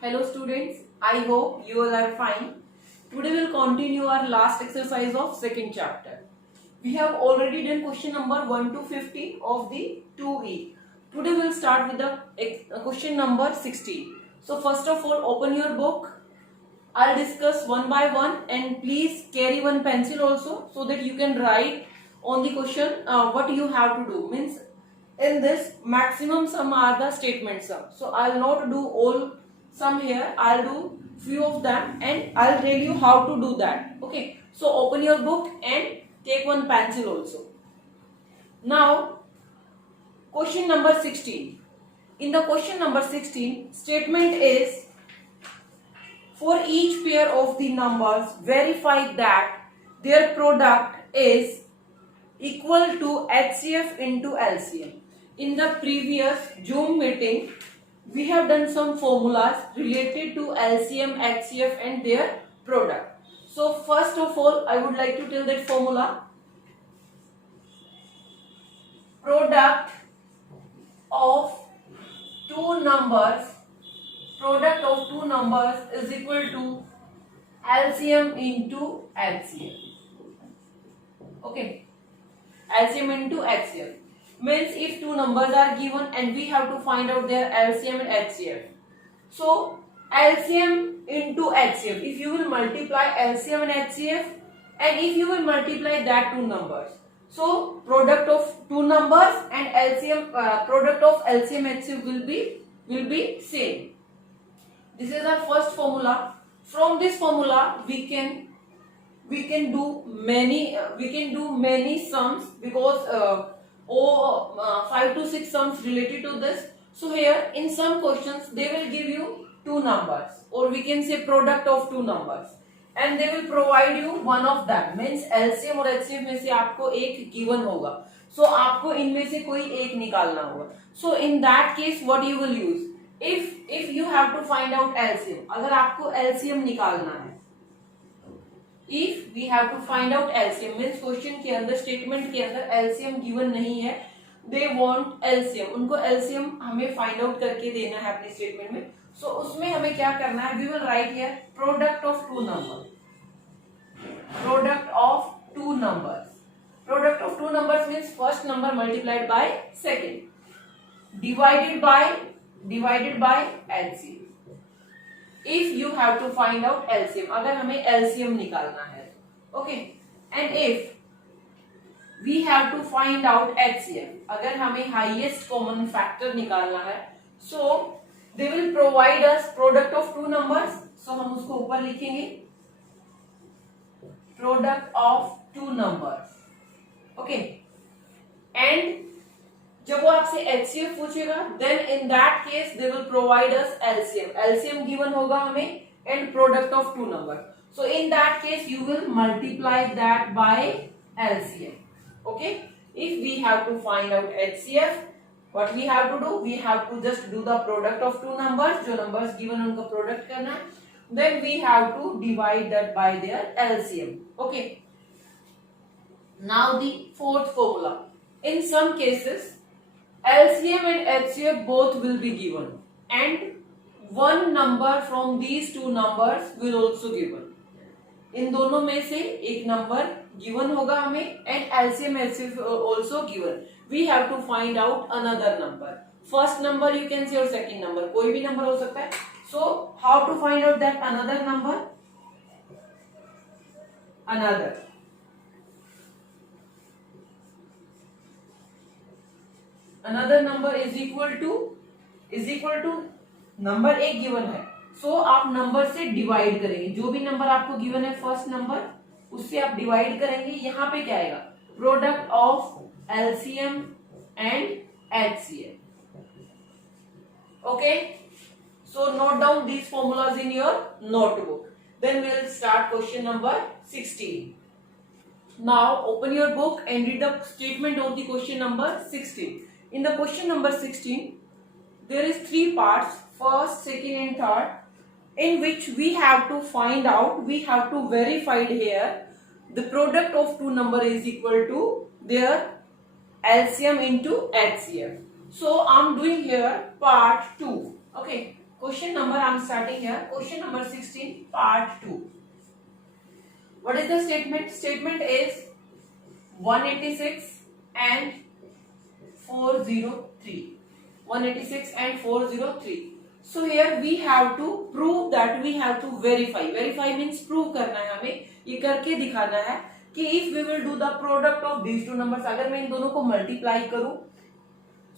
Hello students, I hope you all are fine. Today we will continue our last exercise of second chapter. We have already done question number 1 to 50 of the 2 week. Today we will start with the question number 16. So first of all, open your book. I'll discuss one by one and please carry one pencil also so that you can write on the question what you have to do. Means in this maximum sum are the statement sum. So I'll not do all sum here. I'll do few of them and I'll tell you how to do that. Okay. So open your book and take one pencil also. Now question number 16. In the question number 16, statement is, for each pair of the numbers, verify that their product is equal to HCF into LCM. In the previous Zoom meeting, we have done some formulas related to LCM, HCF and their product. So first of all, I would like to tell that formula. Product of two numbers is equal to LCM into HCF. Okay, LCM into HCF means if two numbers are given and we have to find out their LCM and HCF. So LCM into HCF, if you will multiply LCM and HCF and if you will multiply that two numbers, so product of two numbers and LCM product of LCM HCF will be same. This is our first formula. From this formula we can do many sums because 5 to 6 sums related to this. So here in some questions they will give you two numbers or we can say product of two numbers and they will provide you one of them, means LCM और HCF में से आपको एक given होगा. So आपको इनमें से कोई एक निकालना होगा. So in that case what you will use? If you have to find out LCM, अगर आपको LCM निकालना है, if we have to find out LCM means question के अंदर स्टेटमेंट के अंदर LCM गिवन नहीं है, they want LCM, उनको LCM हमें फाइंड आउट करके देना है अपने स्टेटमेंट में. सो उसमें हमें क्या करना है, we will write here product of two numbers. Product of two numbers. Product of two numbers means first number multiplied by second divided by LCM. If you have to find out LCM, अगर हमें LCM निकालना है, okay, and if we have to find out HCF, अगर हमें highest common factor निकालना है, so they will provide us product of two numbers. So हम उसको ऊपर लिखेंगे product of two numbers, okay, and जब वो आपसे HCF पूछेगा, then in that case they will provide us LCM. LCM given होगा हमें and product of two numbers. So in that case you will multiply that by LCM. Okay. If we have to find out HCF, what we have to do? We have to just do the product of two numbers. जो numbers given उनका product करना है. Then we have to divide that by their LCM. Okay. Now the fourth formula. In some cases, LCM and HCF both will be given and one number from these two numbers will also given. इन दोनों में से एक number given होगा हमें and LCM HCF also given. We have to find out another number. First number you can say or second number, कोई भी number हो सकता है. So how to find out that another number? Another number is equal to number एक given है, सो आप number से divide करेंगे. जो भी नंबर आपको गिवन है फर्स्ट नंबर, उससे आप डिवाइड करेंगे. यहाँ पे क्या आएगा? Product of LCM and HCF. Okay, so note down these formulas in your notebook. Then we will start question number 16. Now open your book and read the statement of the question number 16. In the question number 16, there is three parts, first, second and third, in which we have to find out, we have to verify here the product of two number is equal to their LCM into HCF. So I am doing here part 2. Okay, Question number I'm starting here. Question number 16, part 2. What is the statement? Statement is 186 and 403. 186 and 403. So here we have to prove that, we have to verify. Verify means prove करना है हमें, ये करके दिखाना है कि if we will do the product of these two numbers, अगर मैं इन दोनों को मल्टीप्लाई करूं,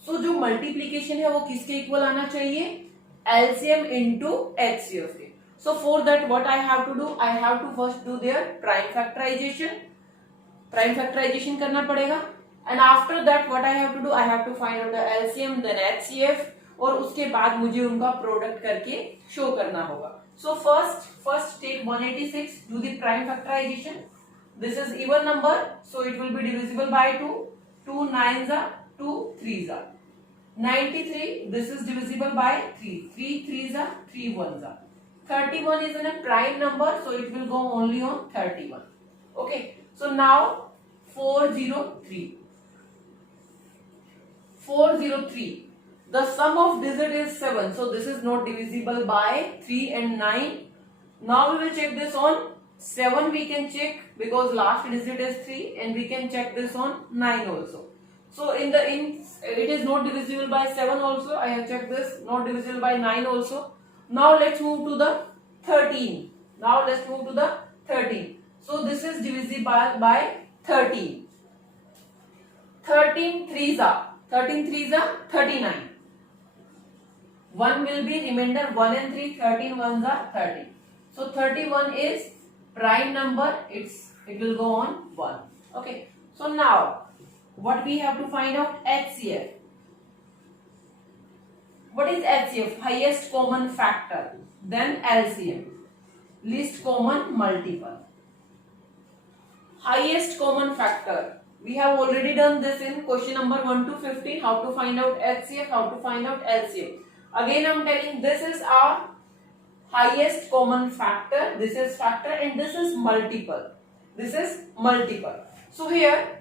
सो जो मल्टीप्लीकेशन है वो किसके इक्वल आना चाहिए? LCM into HCF के. So for that what I have to do? I have to first do their prime factorization. Prime factorization करना पड़ेगा. And after that what I have to do? I have to find out the LCM then HCF, और उसके बाद मुझे उनका product करके show करना होगा. So first take 186, do the prime factorization. This is even number, so it will be divisible by 2. 2 9s are 2 3s are 93. This is divisible by 3. 3 3s are 3 1s are 31 is in a prime number, so it will go only on 31. Okay, so now 403. 403. The sum of digit is 7, so this is not divisible by 3 and 9. Now we will check this on 7. We can check because last digit is 3, and we can check this on 9 also. So it is not divisible by 7 also. I have checked this, not divisible by 9 also. Now let's move to the 13. Now let's move to the 13. So this is divisible by 13. 13 3s are 39. 1 will be remainder 1 and 3. 13 1s are 30. So 31 is prime number. It will go on 1. Okay. So now what we have to find out? HCF. What is HCF? Highest common factor. Then LCM. Least common multiple. Highest common factor. We have already done this in question number 1 to 15. How to find out HCF, how to find out LCM. Again I'm telling, this is our highest common factor. This is factor and this is multiple. This is multiple. So here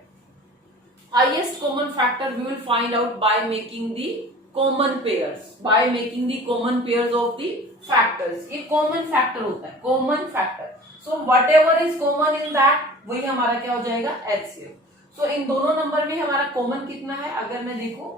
highest common factor we will find out by making the common pairs. By making the common pairs of the factors. ये common factor होता है. Common factor. So whatever is common in that, वही हमारा क्या हो जाएगा? HCF. So इन दोनों number में हमारा common कितना है? अगर मैं देखूं,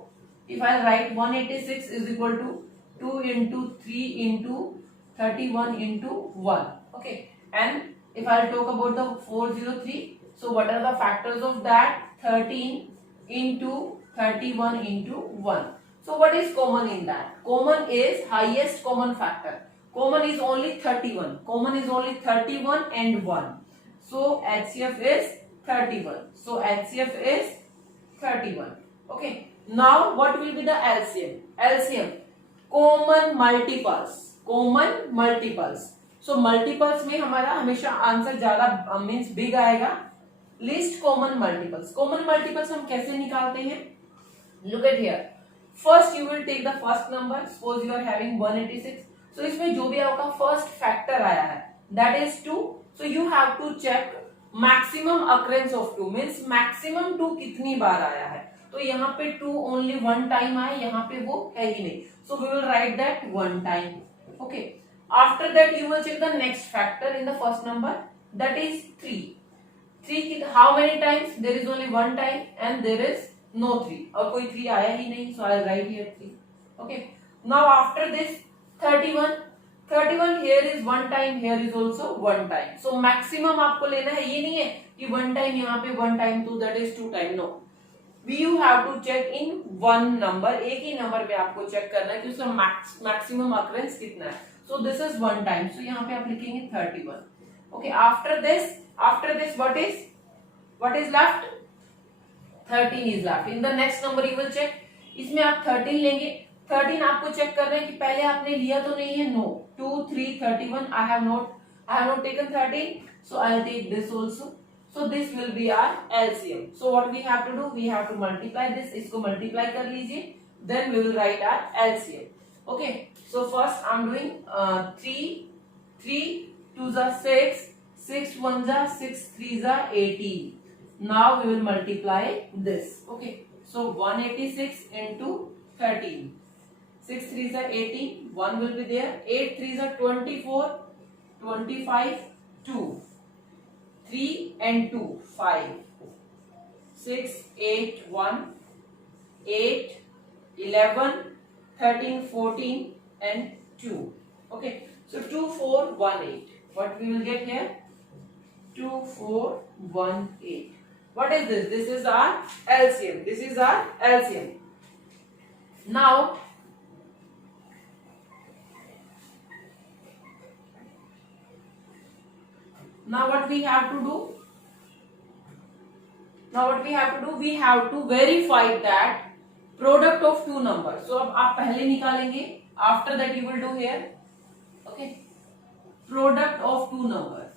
if I write 186 is equal to 2 into 3 into 31 into 1. Okay. And if I talk about the 403, so what are the factors of that? 13 into 31 into 1. So what is common in that? Common is highest common factor. Common is only 31. Common is only 31 and 1. So HCF is 31. So HCF is 31. Okay. Now what will be the LCM? LCM. Common multiples. Common multiples. So multiples में हमारा हमेशा answer ज्यादा means big आएगा. Least common multiples. Common multiples हम कैसे निकालते हैं? Look at here. First you will take the first number. Suppose you are having 186. So इसमें जो भी आपका first factor आया है, that is 2. So you have to check maximum occurrence of 2. Means maximum 2 कितनी बार आया है. तो यहाँ पे 2 only one time आया, यहाँ पे वो है ही नहीं. So we will write that one time. Okay. After that you will check the next factor in the first number. That is 3. 3 how many times? There is only one time and there is no 3. और कोई 3 आया ही नहीं. So I will write here 3. Okay. Now after this 31. 31 here is one time, here is also one time. So maximum आपको लेना है. ये नहीं है कि one time यहाँ पे one time, तो that is 2 time. No. You have to check in one number. एक ही नंबर पे आपको चेक करना है कि उसका maximum occurrence कितना है. So this is one time. So यहाँ पे आप लिखेंगे 31. Okay. After this what is left? 13 is left. In the next number you will check. इसमें आप 13 लेंगे. 13 आपको चेक कर रहे हैं कि पहले आपने लिया तो नहीं है. No. 2 3 31. I have not taken 13. So I will take this also. So this will be our LCM. So what we have to do? We have to multiply this. इसको multiply कर लीजिए. Then we will write our LCM. Okay. So first I'm doing 3 2s are 6, 6 1s are 6 3s are 18. Now we will multiply this. Okay. So 186 into 13. 6 3s are 18. 1 will be there. 8 3s are 24, 25, 2. 3 and 2, 5. 6, 8, 1, 8, 11, 13, 14 and 2. Okay. So 2, 4, 1, 8. What we will get here? 2, 4, 1, 8. What is this? This is our LCM. This is our LCM. Now what we have to do? We have to verify that product of two numbers. So अब आप पहले निकालेंगे. After that you will do here. Okay. Product of two numbers.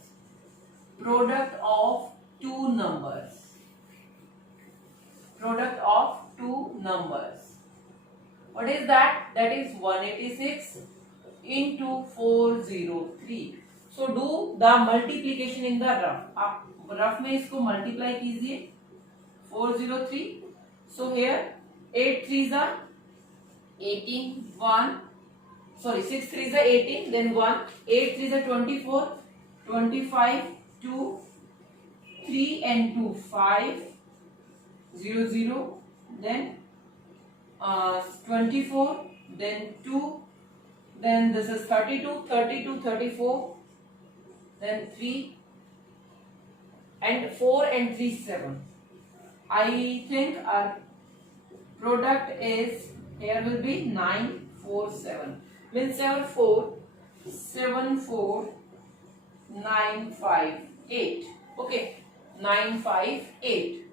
Product of two numbers. Product of two numbers. What is that? That is 186 into 403. So do the multiplication in the rough. आप rough में इसको multiply कीजिए. 403. So here 8 3s are 18. 1. Sorry, 6 3s are 18. Then 1. 8 3s are 24. 25. 2. 3 and 2 5. 0 0. Then 24. Then 2. Then this is 32. 32 34. Then 3 and 4 and 3 7. I think our product is here will be 9 4 7. Means 7 4 7 4 9 5 8. Okay, 9 5 8.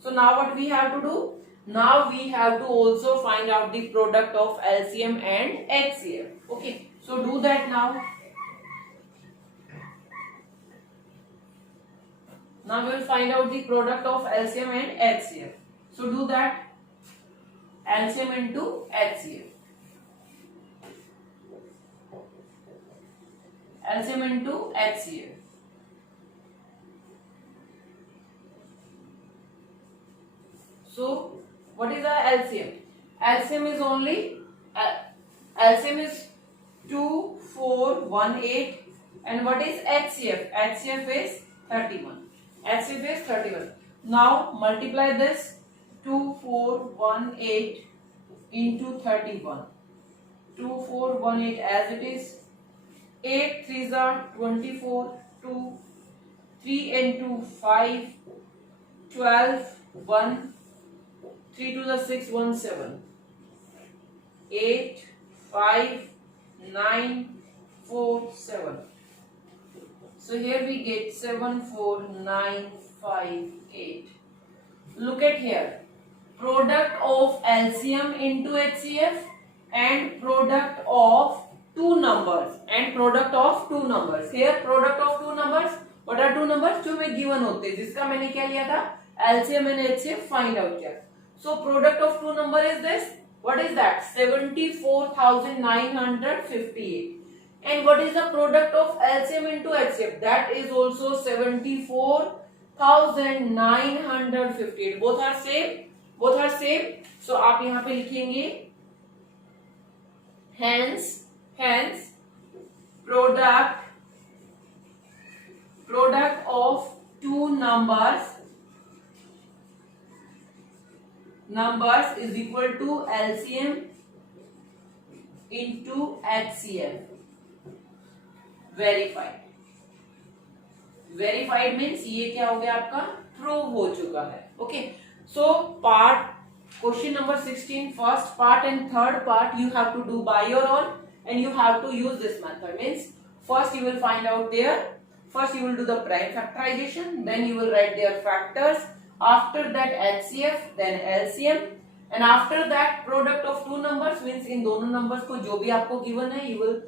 So now what we have to do? Now we have to also find out the product of LCM and HCF. Okay, so do that now. Now we will find out the product of LCM and HCF. So do that. LCM into HCF. LCM into HCF. So what is our LCM? LCM is only LCM is 2 4 1 8. And what is HCF? HCF is 31. HCF is 31. Now multiply this 2 4 1 8 into 31. 2 4 1 8 as it is. 8 3s are 24. 2 3 and 2 5. 12 1. 3 to the 6 1 7. 8 5 9 4 7. So here we get 7 4 9 5 8. Look at here. Product of LCM into HCF and product of two numbers. And product of two numbers. Here product of two numbers. What are two numbers? जो में given होते हैं. जिसका मैंने क्या लिया था? LCM and HCF find out किया. So product of two number is this. What is that? 74,958. And what is the product of LCM into HCF? That is also 74,958. Both are same. Both are same. So आप यहाँ पे लिखेंगे hence product of two numbers is equal to LCM into HCF. Verified means ये क्या हो गया आपका? Prove हो चुका है. Okay. So part question number 16 first part and third part you have to do by your own and you have to use this method. Means first you will find out there. First you will do the prime factorization. Then you will write their factors. After that HCF, then LCM, and after that product of two numbers means in दोनों numbers को जो भी आपको given है you will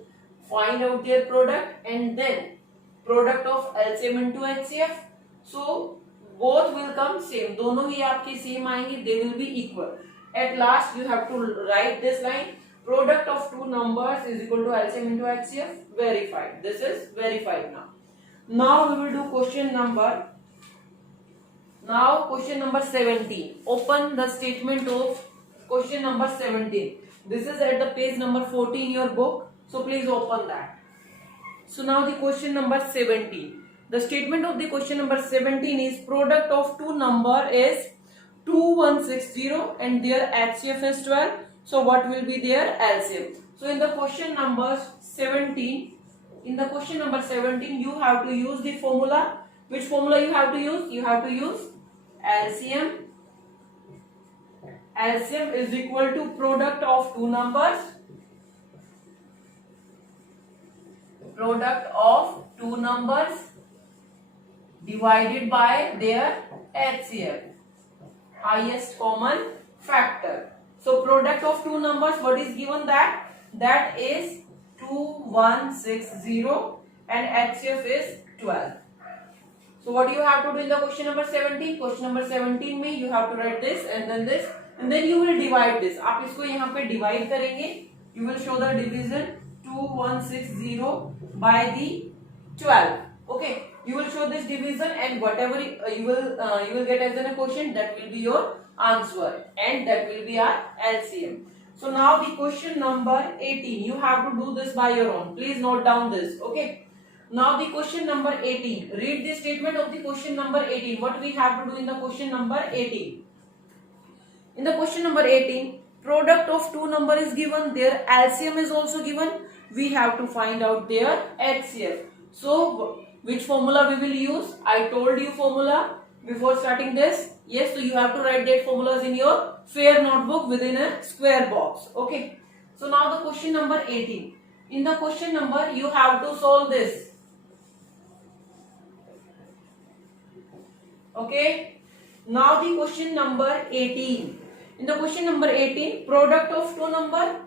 find out their product and then product of LCM into HCF. So both will come same. दोनों ही आपके same आएंगे. They will be equal. At last you have to write this line. Product of two numbers is equal to LCM into HCF. Verified. This is verified now. Now we will do question number 17. Open the statement of question number 17. This is at the page number 14 in your book. So please open that. So now the question number 17. The statement of the question number 17 is product of two number is 2160 and their HCF is 12. So what will be their LCM? So in the question number 17, you have to use the formula. Which formula you have to use? You have to use LCM. LCM is equal to product of two numbers. Product of two numbers divided by their HCF, highest common factor. So product of two numbers, what is given that? That is 2160 and HCF is 12. So what do you have to do in the question number 17? Question number 17 में you have to write this and then this and then you will divide this. आप इसको यहाँ पे divide करेंगे. You will show the division 2160 by the 12. Okay. You will show this division and whatever you will get as a question, that will be your answer and that will be our LCM. So now the question number 18. You have to do this by your own. Please note down this. Okay. Now the question number 18. Read the statement of the question number 18. What we have to do in the question number 18? In the question number 18, product of two number is given. Their LCM is also given. We have to find out their HCF. So which formula we will use? I told you formula before starting this. Yes, so you have to write that formulas in your fair notebook within a square box. Okay. So now the question number 18. In the question number, you have to solve this. Okay. Now the question number 18. In the question number 18, product of two number.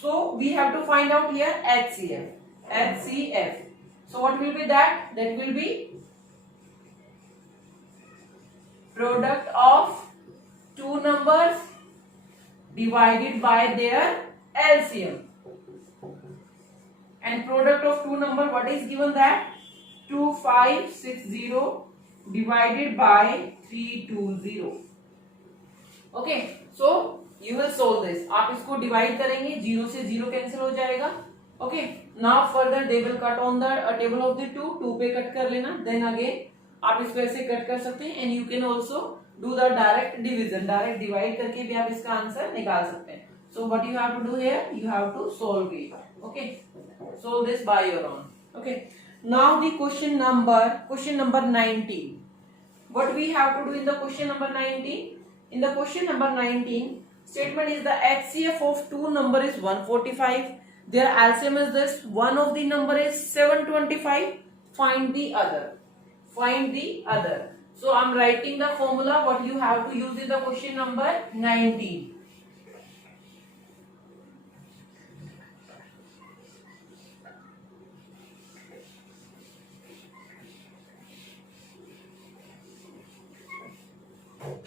So we have to find out here HCF. HCF. So what will be that? That will be product of two numbers divided by their LCM. And product of two number, what is given that? 2560 divided by 320. Okay, so you will solve this. आप इसको divide करेंगे, 0 से 0 cancel हो जाएगा. Okay, now further they will cut on the table of the 2 पे cut कर लेना. Then again आप इसको ऐसे cut कर सकते हैं and you can also do the direct division. Direct divide करके भी आप इसका आंसर निकाल सकते हैं. So what you have to do here? You have to solve it. Okay, solve this by your own. Okay. Now the question number 19. What we have to do in the question number 19? In the question number 19, statement is the HCF of two number is 145. Their LCM is this. One of the number is 725. Find the other. Find the other. So I am writing the formula. What you have to use in the question number 19.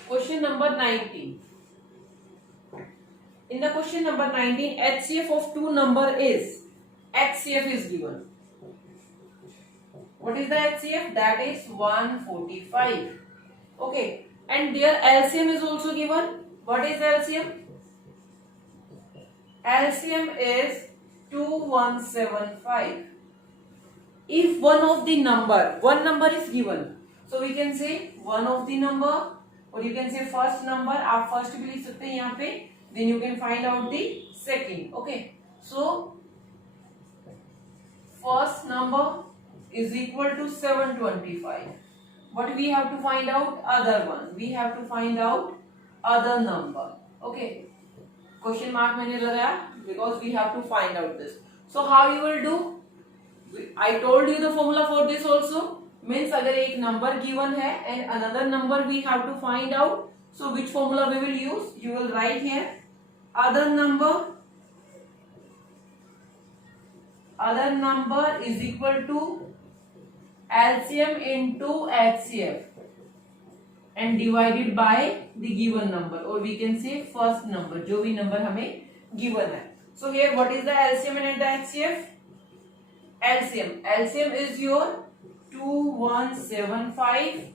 Question number 19. In the question number 19, HCF of two number is, HCF is given. What is the HCF? That is 145. Okay. And their LCM is also given. What is LCM? LCM is 2175. If one number is given, so we can say one of the number, or you can say first number. आप first भी लिख सकते हैं यहाँ पे. Then you can find out the second. Okay. So first number is equal to 725. What we have to find out? Other one. We have to find out other number. Okay. Question mark मैंने लगाया because we have to find out this. So how you will do? I told you the formula for this also. Means अगर एक number given है and another number we have to find out. So which formula we will use? You will write here other number is equal to LCM into HCF and divided by the given number, or we can say first number, जो भी number हमें given है. So here what is the LCM and the HCF? LCM is your 2175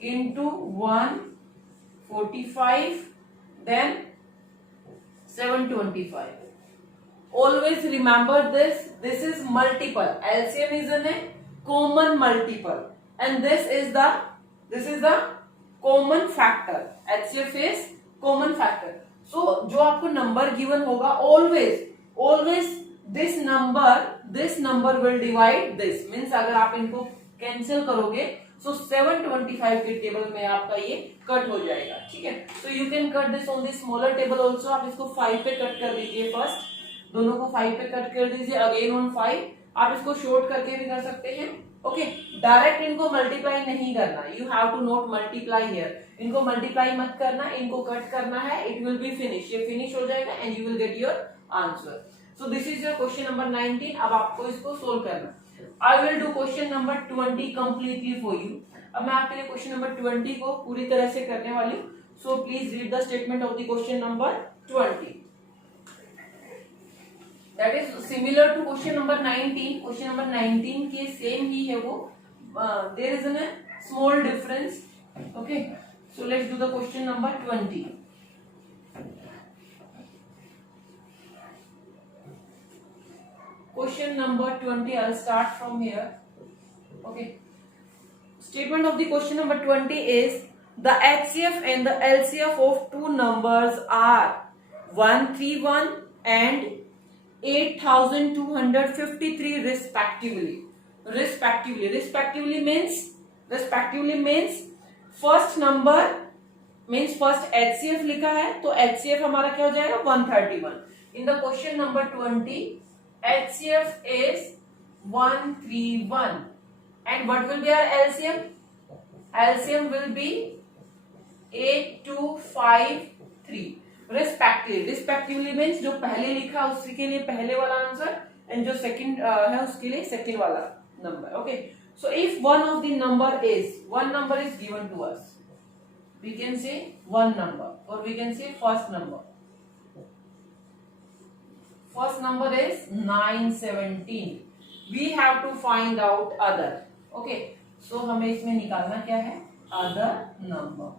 into 145, then 725. Always remember this. This is multiple. LCM is a common multiple, and this is the common factor. HCF is common factor. So जो आपको number given होगा, always this number will divide this. Means अगर आप इनको cancel करोगे so 725 के table में आपका ये कट हो जाएगा. ठीक है. So you can cut this on the smaller table also. आप इसको 5 पे कट कर दीजिए. फर्स्ट दोनों को 5 पे कट कर दीजिए. Again on 5. आप इसको शॉर्ट करके भी कर सकते हैं. ओके. डायरेक्ट इनको मल्टीप्लाई नहीं करना. You have to not multiply here. इनको मल्टीप्लाई मत करना, इनको कट करना है. It will be finish. ये फिनिश हो जाएगा and you will get your answer. So this is your question number 19. अब आपको इसको सोल्व करना. I will do question number 20 completely for you. अब मैं आपके लिए क्वेश्चन नंबर 20 को पूरी तरह से करने वाली हूँ. So please read the statement of the question number 20. That is similar to question number 19. Question number 19 के same ही है वो. There is a small difference. Okay. So let's do the question number 20. Question number 20. I'll start from here. Okay. Statement of the question number 20 is the HCF and the LCF of two numbers are 131 and 8253 respectively. Respectively means first number means first HCF लिखा है तो HCF हमारा क्या हो जाएगा 131. In the question number 20 HCF is 131 and what will be our LCM? LCM will be 8253 respectively means जो पहले लिखा उसी के लिए पहले वाला आंसर एंड जो सेकंड है उसके लिए सेकंड वाला number. Okay. So if one number is given to us, we can say one number or we can say first number. First number is 917. We have to find out other. Okay. So हमें इसमें निकालना क्या है? Other number.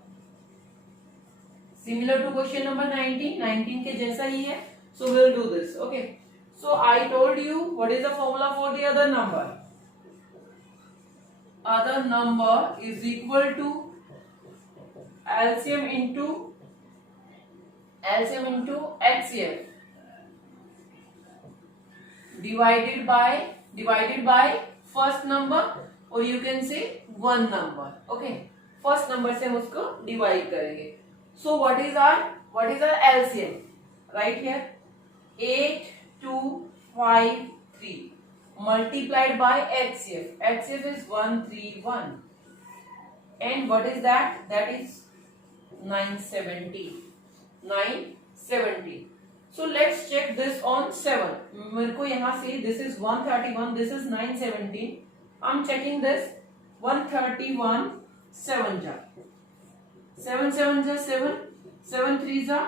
Similar to question number 19. 19 के जैसा ही है. So we'll do this. Okay. So I told you what is the formula for the other number. Other number is equal to LCM into HCF. divided by first number or you can say one number. Okay. First number से हम उसको divide करेंगे. So what is our LCM? Right here 8253 multiplied by HCF. HCF is 131 and what is that? That is 970. So let's check this on 7. मेरे को यहाँ से this is 131, this is 917. I'm checking this 131 7 जा 7 7 जा 7 7 3 जा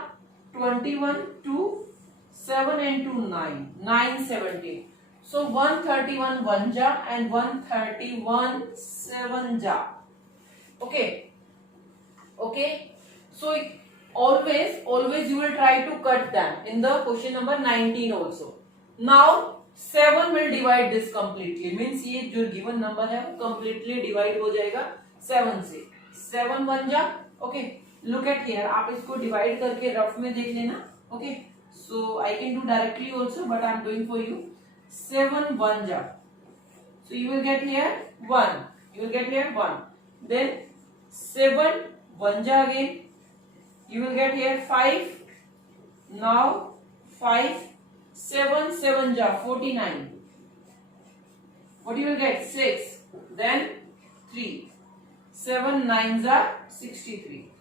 21 2 7 and 2 9 917. So 131 1 जा and 131 7 जा. Okay. So always you will try to cut them in the question number 19 also. Now 7 will divide this completely means ये जो given number है वो completely divide हो जाएगा 7 से. 7 1 जा. Okay. Look at here. आप इसको divide करके rough में देख लेना. Okay. So I can do directly also but I am doing for you. 7 1 जा. So you will get here 1. Then 7 1 जा again. You will get here 5. Now 5 7 7 ja 49. What you will get? 6. Then 3. 7 9 ja 63.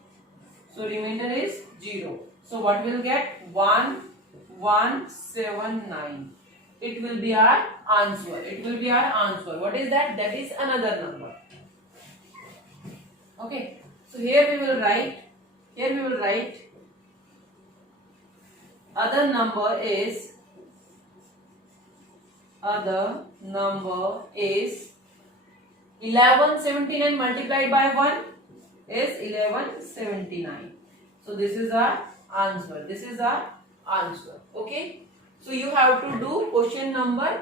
So remainder is 0. So what we'll get? 1179. It will be our answer. What is that? That is another number. Okay. So here we will write other number is 1179 multiplied by 1 is 1179. So this is our answer. answer. Okay, so you have to do question number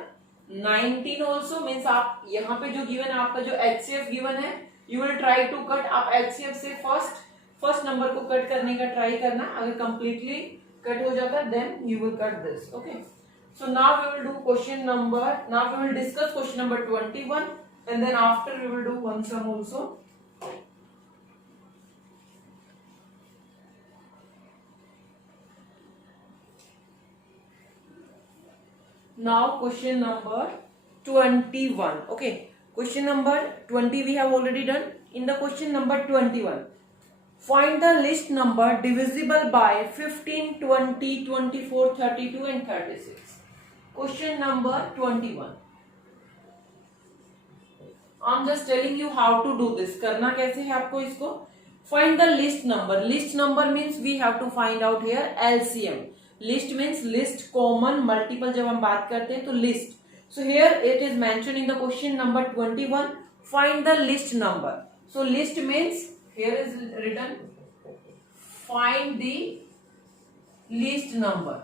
19 also. means आप यहाँ पे जो given है आपका जो HCF given है, you will try to cut. आप HCF से फर्स्ट नंबर को कट करने का ट्राई करना. अगर completely कट हो जाता है then you will cut this. Okay, so now we will do question number. Now we will discuss question number 21 and then after we will do one sum also. Now question number 21. Okay, question number 20 we have already done. In the question number 21, find the list number divisible by 15, 20, 24, 32 and 36. Question number 21. I'm just telling you how to do this. करना कैसे है आपको इसको. Find the list number. List number means we have to find out here LCM. List means list, common, multiple. जब हम बात करते हैं तो list. So here it is mentioned in the question number 21. Find the list number. So list means here is written find the list number.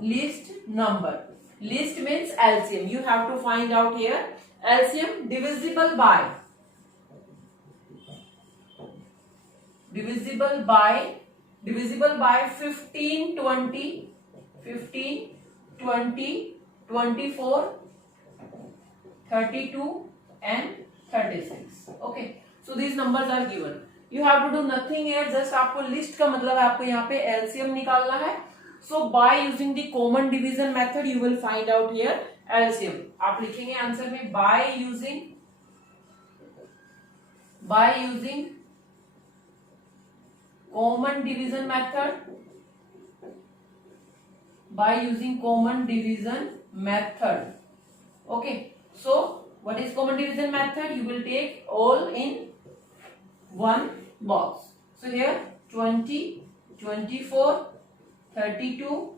List number. List means LCM. You have to find out here LCM divisible by 15, 20, 24, 32 and 36. Okay, so these numbers are given. You have to do nothing here. Just आपको list का मतलब है आपको यहाँ पे LCM निकालना है. So by using the common division method you will find out here LCM. आप लिखेंगे आंसर में by using common division method. By using common division method. Okay, so what is common division method? You will take all in one box. So here 20, 24, 32.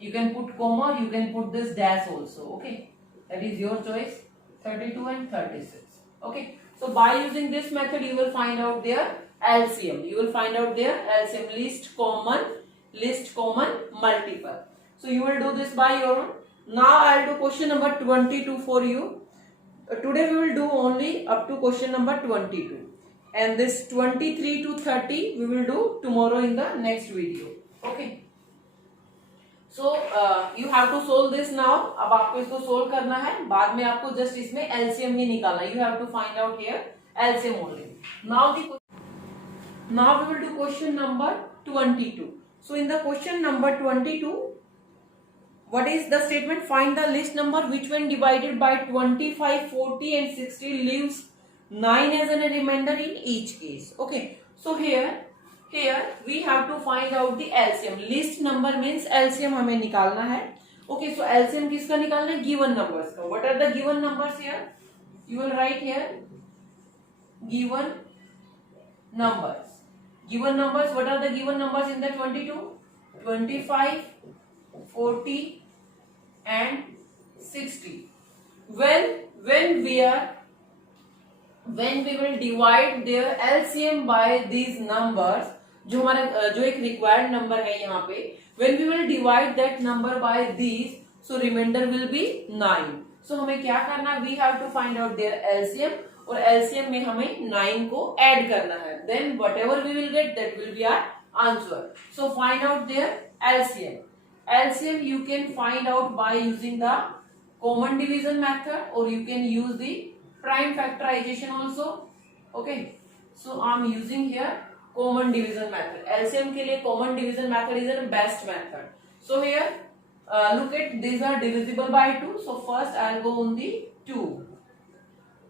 You can put comma, you can put this dash also. Okay, that is your choice. 32 and 36. Okay, so by using this method you will find out their LCM. You will find out their LCM. List common, multiple. So you will do this by your own. Now I will do question number 22 for you. Today we will do only up to question number 22. And this 23 to 30 we will do tomorrow in the next video. Okay. So you have to solve this now. अब आपको इसको solve करना है. बाद में आपको just इसमें LCM ही निकालना है. You have to find out here LCM only. Now we will do question number 22. So in the question number 22, what is the statement? Find the list number which when divided by 25, 40 and 60 leaves 9 as a remainder in each case. Okay, so here we have to find out the LCM. List number means LCM हमें निकालना है. Okay, so LCM किसका निकालना है? Given numbers का. What are the given numbers here? You will write here given numbers. Given numbers, what are the given numbers in the 22? 25, 40 and 60. When we will divide their LCM by these numbers, जो एक required number है यहाँ पे, when we will divide that number by these, so remainder will be 9. So हमें क्या करना? We have to find out their LCM और LCM में हमें 9 को add करना है. Then whatever we will get, that will be our answer. So find out their LCM. LCM you can find out by using the common division method or you can use the prime factorization also. Okay, so I am using here common division method. LCM के लिए common division method is the best method. So here look at these are divisible by 2. So first I will go on the 2.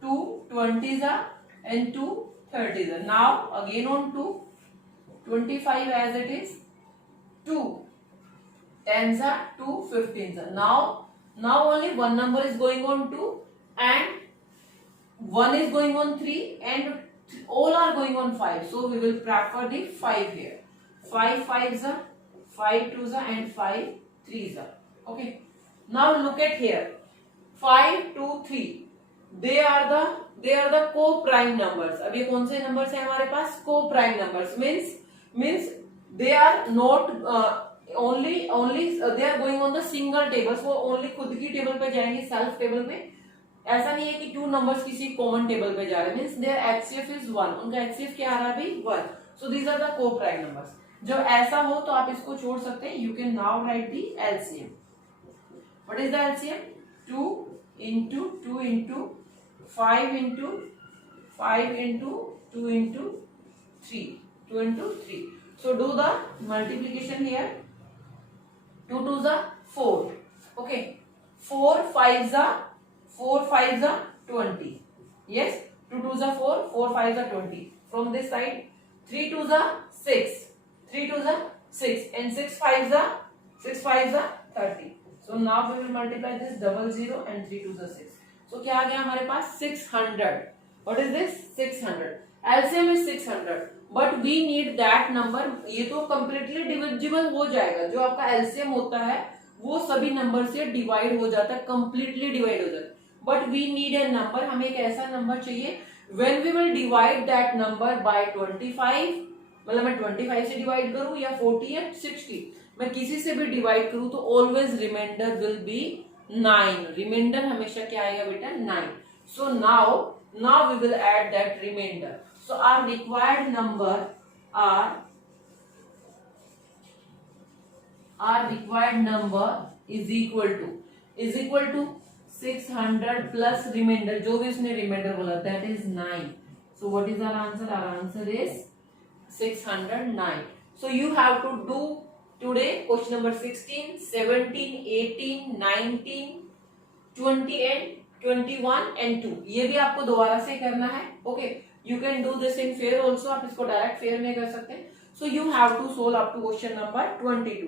2 20s are and 2 30s are. Now again on 2, 25 as it is, 2 10s are, 2 15s are. Now only one number is going on 2 and one is going on 3 and all are going on 5. So we will prefer the 5 here. 5 5s are, 5 2s are and 5 3s are. Okay. Now look at here. 5 2 3. They are the co-prime numbers. अब ये कौन से numbers हैं हमारे पास? Co-prime numbers means they are not only they are going on the single tables, वो only खुद की टेबल पे जाएंगे, सेल्फ टेबल पे। ऐसा नहीं है कि टू नंबर्स किसी कॉमन टेबल पे जा रहे हैं, मींस देयर एचसीएफ इज 1, उनका एचसीएफ क्या आ रहा है भाई 1। So these are the coprime numbers. जब ऐसा हो तो आप इसको छोड़ सकते हैं, you can now write the LCM. What is the LCM? 2 into 2 into 5 into 5 into 2 into 3, 2 into 3. So do the multiplication here. 2 2s are 4. Okay. 4 5s are 20. Yes. 2 2s are 4. 4 5s are 20. From this side, 3 2s are 6. 3 2s are 6, and 6 5s are 30. So now we will multiply this 00 and 3 2s are 6. So क्या आ गया हमारे पास 600. What is this? 600. LCM is 600. But we need that number. ये तो completely divisible हो जाएगा, जो आपका LCM होता है वो सभी नंबर से डिवाइड हो जाता है, completely डिवाइड हो जाता है। But we need a number, हमें एक ऐसा नंबर चाहिए when we will divide that number by 25, मतलब मैं 25 से डिवाइड करूं या 40 या 60, मैं किसी से भी डिवाइड करूं तो always remainder will be 9। Remainder हमेशा क्या आएगा बेटा 9। So now we will add that remainder. So our required number is equal to 600 plus remainder, जो भी उसने रिमाइंडर बोला that is 9। So what is our answer? Our answer is 609. So you have to do today question number 16, 17, 18, 19, 20 and 21 and 2. ये भी आपको दोबारा से करना है। Okay, you can do this in fair also. आप इसको डायरेक्ट फेयर में कर सकते हैं। So you have to solve up to question number 22.